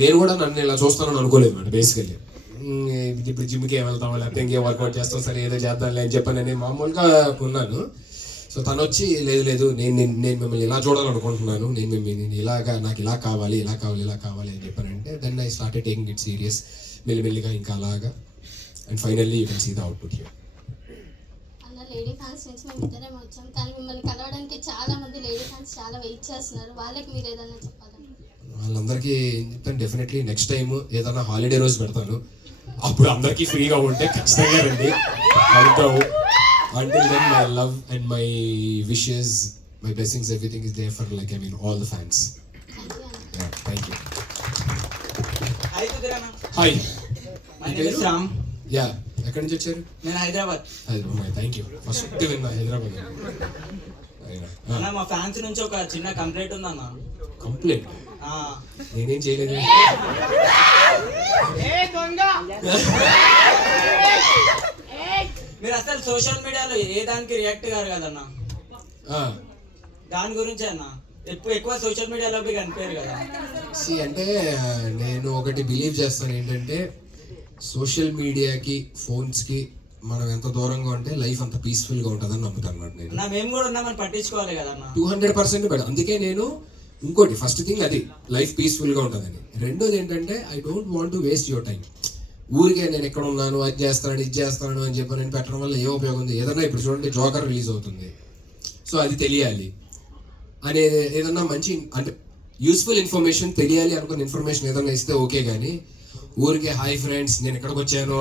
నేను కూడా నన్ను ఇలా చూస్తానని అనుకోలేదు మేడం బేసికల్లీ. ఇప్పుడు జిమ్కి ఏం వెళ్తాం లేకపోతే ఇంకేం వర్కౌట్ చేస్తాం, సరే ఏదో చేద్దాంలే అని చెప్పని నేను మామూలుగా ఉన్నాను. సో తను వచ్చి లేదు నేను మిమ్మల్ని ఇలా చూడాలనుకుంటున్నాను, నేను ఇలాగా నాకు ఇలా కావాలి అని చెప్పానంటే then I started taking it serious. మెల్లిమెల్లిగా ఇంకా అలాగా and finally you can see the output here. Lady fans నుంచి మేము ఇద్దరేమో వచ్చాం, కానీ మిమ్మల్ని కలవడానికి చాలా మంది లేడీ ఫ్యాన్స్ చాలా వెయిట్ చేస్తున్నారు. వాళ్ళకి మీరు ఏదైనా చెప్పాలండి? వాళ్ళందరికీ ఏం చెప్తాను, డెఫినెట్లీ నెక్స్ట్ టైం ఏదైనా హాలిడే రోజు పెడతాను, అప్పుడు అందరికీ ఫ్రీగా ఉంటే ఖచ్చితంగా రండి వెళ్తాము. Until then, my love and my wishes, my blessings, everything is there for all the fans. Yeah, thank you. Hi Kudirana. Hi. My name is Ram. Yeah. ఎక్కడి నుంచి వచ్చారు? నేను హైదరాబాద్. Thank you. ఫస్ట్ విన్నా హైదరాబాద్. అన్న మా ఫ్యాన్స్ నుంచి ఒక చిన్న కంప్లైంట్ ఉందన్న. కంప్లైంట్? నేనేం చేయలేదు. మీరు అసలు సోషల్ మీడియాలో ఏ దానికి రియాక్ట్ గారు కదన్న, దాని గురించి అన్న ఎక్కువ సోషల్ మీడియాలోకి కనిపించారు కదా. అంటే నేను ఒకటి బిలీవ్ చేస్తాను ఏంటంటే, సోషల్ మీడియాకి ఫోన్స్కి మనం ఎంత దూరంగా ఉంటే లైఫ్ అంత పీస్ఫుల్గా ఉంటుందని నమ్ముతాను అన్నమాట నేను. మేము కూడా ఉన్నామని పట్టించుకోవాలి కదన్న. 200% బెటర్. అందుకే నేను ఇంకోటి ఫస్ట్ థింగ్ అది లైఫ్ పీస్ఫుల్గా ఉంటుందని. రెండోది ఏంటంటే I don't want to waste your time. ఊరికే నేను ఎక్కడ ఉన్నాను అది చేస్తాను ఇది చేస్తాను అని చెప్పి నేను పెట్టడం వల్ల ఏ ఉపయోగం ఉంది? ఏదన్నా ఇప్పుడు చూడండి జోకర్ రిలీజ్ అవుతుంది, సో అది తెలియాలి అనేది ఏదన్నా మంచి అంటే యూస్ఫుల్ ఇన్ఫర్మేషన్ తెలియాలి అనుకున్న ఇన్ఫర్మేషన్ ఏదన్నా ఇస్తే ఓకే, కానీ ఊరికే హాయ్ ఫ్రెండ్స్ నేను అక్కడికి వచ్చాను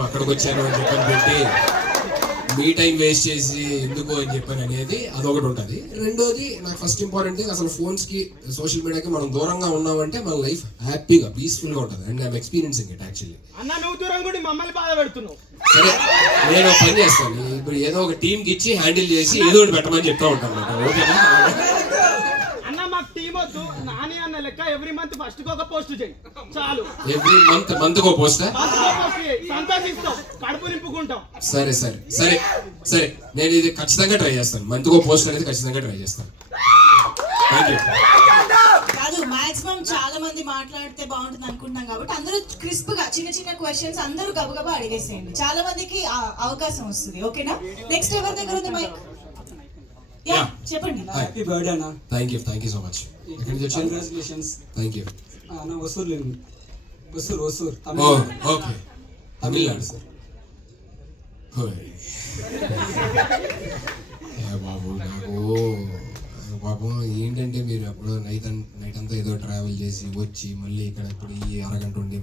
అని చెప్పని పెట్టి మీ టైం వేస్ట్ చేసి ఎందుకు అని చెప్పని అనేది అదొకటి ఉంటుంది. రెండోది నాకు ఫస్ట్ ఇంపార్టెంట్ థింగ్, అసలు ఫోన్స్కి సోషల్ మీడియాకి మనం దూరంగా ఉన్నామంటే మన లైఫ్ హ్యాపీగా పీస్ఫుల్గా ఉంటుంది. And I'm experiencing it actually. సరే నేను ఒక పని చేస్తాను, ఇప్పుడు ఏదో ఒక టీంకి ఇచ్చి హ్యాండిల్ చేసి ఏదో ఒకటి పెట్టమని చెప్తా ఉంటాను అన్నమాట. ఓకేనా? ఎవ్రీ మంత్ ఫస్ట్ ఒక పోస్ట్ చేయి చాలు. ఎవ్రీ మంత్ ఒక పోస్ట్ సంతోషిస్తాం, కడుపు నింపుకుంటాం. సరే నేను ఇది ఖచ్చితంగా ట్రై చేస్తాను. మంత్ ఒక పోస్ట్ అనేది ఖచ్చితంగా ట్రై చేస్తాను. కాదు, మాక్సిమం చాలా మంది మాట్లాడితే బాగుంటుంది అనుకుంటున్నాం కాబట్టి అందరూ క్రిస్ప్ గా చిన్న క్వశ్చన్స్ అందరూ గబగబా అడిగేసేయండి, చాలా మందికి అవకాశం వస్తుంది. ఓకేనా? నెక్స్ట్ ఎవరి దగ్గర ఉంది మైక్? యా చెప్పండి. హ్యాపీ బర్త్డే అన్న. Thank you so much. Congratulations. Thank you. అన్న ఒసూర్ ఓకే, తమిళనాడు సార్. బాబు ఏంటంటే మీరు అప్పుడు నైట్ అంతా ఏదో ట్రావెల్ చేసి వచ్చి మళ్ళీ ఇక్కడ ఇప్పుడు ఈ అరగంట ఉండి